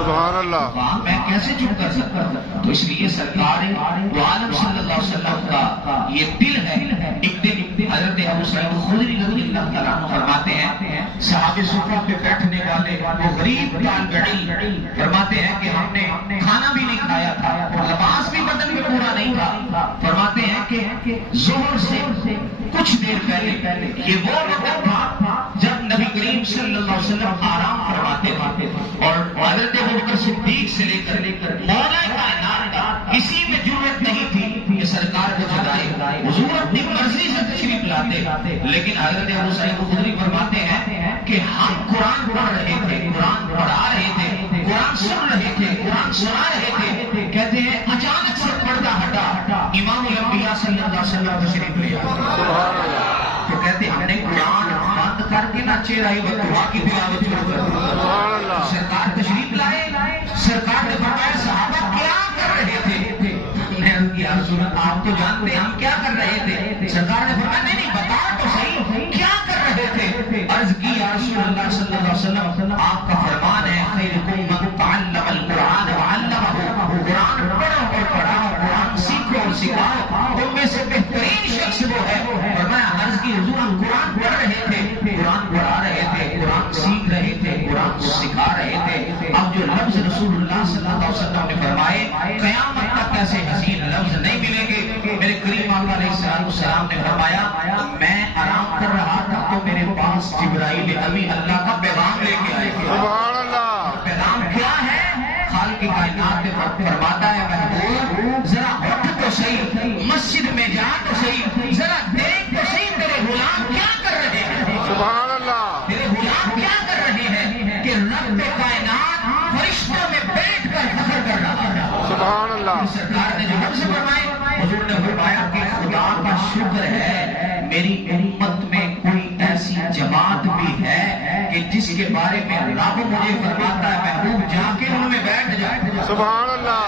سبحان اللہ. میں کیسے چپ کر سکتا ہوں؟ تو اس لیے سرکار دو عالم صلی اللہ علیہ وسلم کا یہ دل ہے. ایک دن حضرت ابو سعید خدری رضی اللہ تعالیٰ عنہ فرماتے ہیں صحابہ صفہ پہ بیٹھنے والے وہ غریب طالب علم فرماتے ہیں کہ ہم نے کھانا بھی نہیں کھایا تھا اور لباس بھی بدن میں پورا نہیں تھا. فرماتے ہیں کہ ظہر سے کچھ دیر پہلے یہ وہ وقت تھا جب نبی کریم صلی اللہ علیہ وسلم آرام فرماتے تھے اور حضرت ابوبکر صدیق سے لے کر مولا کائنات کا کسی میں جرأت نہیں تھی کہ سرکار کو جگائے. حضور اپنی مرضی سے تشریف لاتے لیکن حضرت ابو سعید خدری فرماتے ہیں کہ ہم قرآن پڑھ رہے تھے, قرآن پڑھا رہے تھے, قرآن سن رہے تھے, قرآن سنا رہے تھے. کہتے ہیں اچانک سے پردہ ہٹا, امام الانبیاء صلی اللہ علیہ وسلم تشریف لے آئے. تو کہتے ہیں ہم نے قرآن بند کر کے نہ چہرہ دعا کی تلاوت شروع کر دی. سرکار تشریف لائے, سرکار نے فرمایا صحابہ کیا کر رہے تھے؟ یا رسول اللہ آپ تو جانتے ہم کیا کر رہے تھے. سرکار نے فرمایا نہیں بتا تو صحیح کیا کر رہے تھے. عرض کی یا رسول اللہ صلی اللہ علیہ وسلم آپ کا فرمان ہے خیرکم من تعلم القرآن وعلمہ, قرآن پڑھو اور پڑھاؤ, قرآن سیکھو اور سکھاؤ. تم میں سے بہترین شخص وہ ہے. فرمایا عرض کی حضور ہم قرآن پڑھ رہے تھے, قرآن پڑھا رہے تھے, قرآن سیکھ رہے تھے, قرآن کو سکھا رہے تھے. اب جو لفظ رسول اللہ صلی اللہ علیہ وسلم نے فرمائے قیامت تک ایسے حسین لفظ نہیں ملیں گے. میرے کریم آقا علیہ السلام نے فرمایا میں آرام کر رہا تھا تو میرے پاس جبرائیل امین اللہ کا پیغام لے کے آئے. سبحان اللہ. پیغام کیا ہے؟ خالق کائنات نے فرماتا ہے محبوب ذرا اٹھ تو صحیح, مسجد میں جا تو صحیح, ذرا دیکھ تو صحیح تیرے غلام کیا کر رہے ہیں. سبحان اللہ. تیرے غلام کیا کر رہے ہیں کہ رب کائنات فرشتوں میں بیٹھ کر فخر کر رہا ہے. سبحان اللہ. سرکار نے جو لفظ فرمائے حضور نے فرمایا کہ خدا کا شکر ہے میری امت میں کوئی ایسی جماعت بھی ہے کہ جس کے بارے میں رب مجھے فرماتا ہے محبوب جا کے ان میں بیٹھ جائے. سبحان اللہ.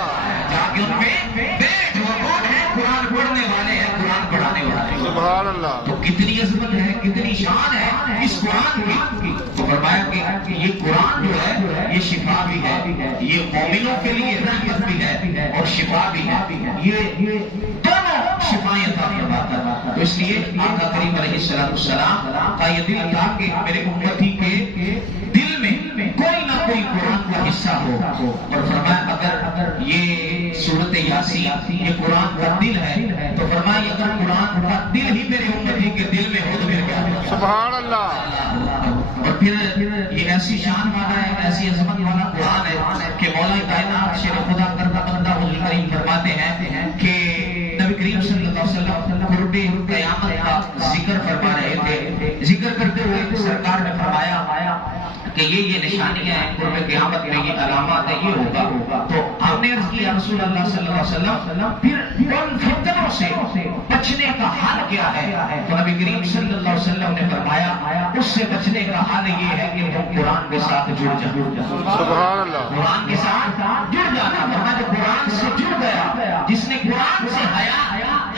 جا کے ان میں بیٹھ. وہ کون ہے؟ قرآن پڑھنے والے ہیں, قرآن پڑھانے والے. سبحان اللہ. تو کتنی عظمت ہے, کتنی شان ہے اس قرآن کی. تو فرمایا کہ یہ قرآن جو ہے یہ شفا بھی ہے, یہ مومنوں کے لیے رحمت بھی ہے اور شفا بھی ہے. یہ دونوں شفائیں عطا فرماتا ہے. تو اس لیے آقا کریم علیہ السلام کا یہ دل تھا کہ میرے امتی کے دل میں کوئی نہ کوئی قرآن کا حصہ ہو. اور فرمایا اگر یہ سورت یاسین یہ قرآن کا دل ہے تو فرمایا اگر قرآن کا دل ہی میرے امتی کے دل میں ہو تو پھر کیا ہو. سبحان اللہ. اور پھر یہ ایسی شان والا ہے, ایسی عظمت والا قرآن ہے کہ مولا کائنات شیر خدا کردہ بندہ حضور کریم فرماتے ہیں کہ نبی کریم صلی اللہ علیہ وسلم قرب قیامت کا ذکر فرما رہے تھے. ذکر کرتے ہوئے سرکار نے فرمایا کہ یہ نشانیاں ہیں قرب قیامت میں, یہ علامات ہے, یہ ہوگا. تو ہم نے عرض کی یا رسول اللہ صلی اللہ علیہ وسلم پھر ان فتنوں سے بچنے کا حل کیا ہے؟ تو نبی کریم صلی اللہ علیہ وسلم نے فرمایا اس سے بچنے کا حل یہ ہے کہ تم قرآن کے ساتھ جڑ جاؤ. سبحان اللہ. قرآن کے ساتھ جڑ جانا. فرمایا جو قرآن سے جڑ گیا, جس نے قرآن سے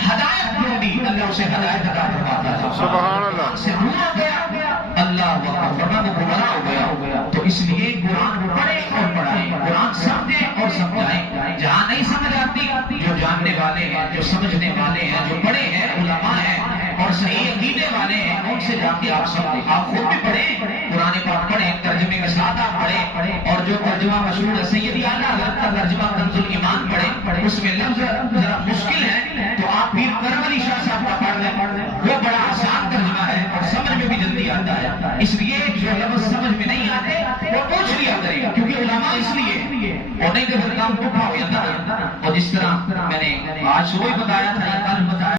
ہدایت ڈھونڈی اللہ اسے ہدایت عطا فرماتا ہے. سبحان اللہ. سے دور ہو گیا اللہ ورنہ وہ گمراہ ہو گیا. تو اس لیے قرآن پڑھے اور پڑھائیں, قرآن سمجھیں اور سمجھائیں. جہاں نہیں سمجھ آتی جو جاننے والے ہیں, جو سمجھنے والے ہیں, جو پڑھے ہیں, علماء ہیں اور صحیح عقیدے والے ہیں, ان سے جا کے آپ سمجھیں. آپ خود بھی پڑھیں, قرآن پاک پڑھیں, ترجمے کے ساتھ آپ پڑھیں. اور جو ترجمہ مشہور ہے سیدی اعلیٰ حضرت کا ترجمہ کنز الایمان پڑھیں, اس میں لفظ ذرا مشکل ہے تو آپ پیر کرم علی شاہ صاحب کا پڑھ لیں, وہ بڑا آسان ترجمہ ہے اور سمجھ میں بھی جلدی آتا ہے. اس لیے جو لفظ سمجھ میں نہیں آتے وہ پوچھ لیا کرے گا, کیونکہ علماء اس لیے اور نہیں تو پھر کام پکا ہو جاتا ہے. اور جس طرح میں نے آج صبح بتایا تھا, کل بتایا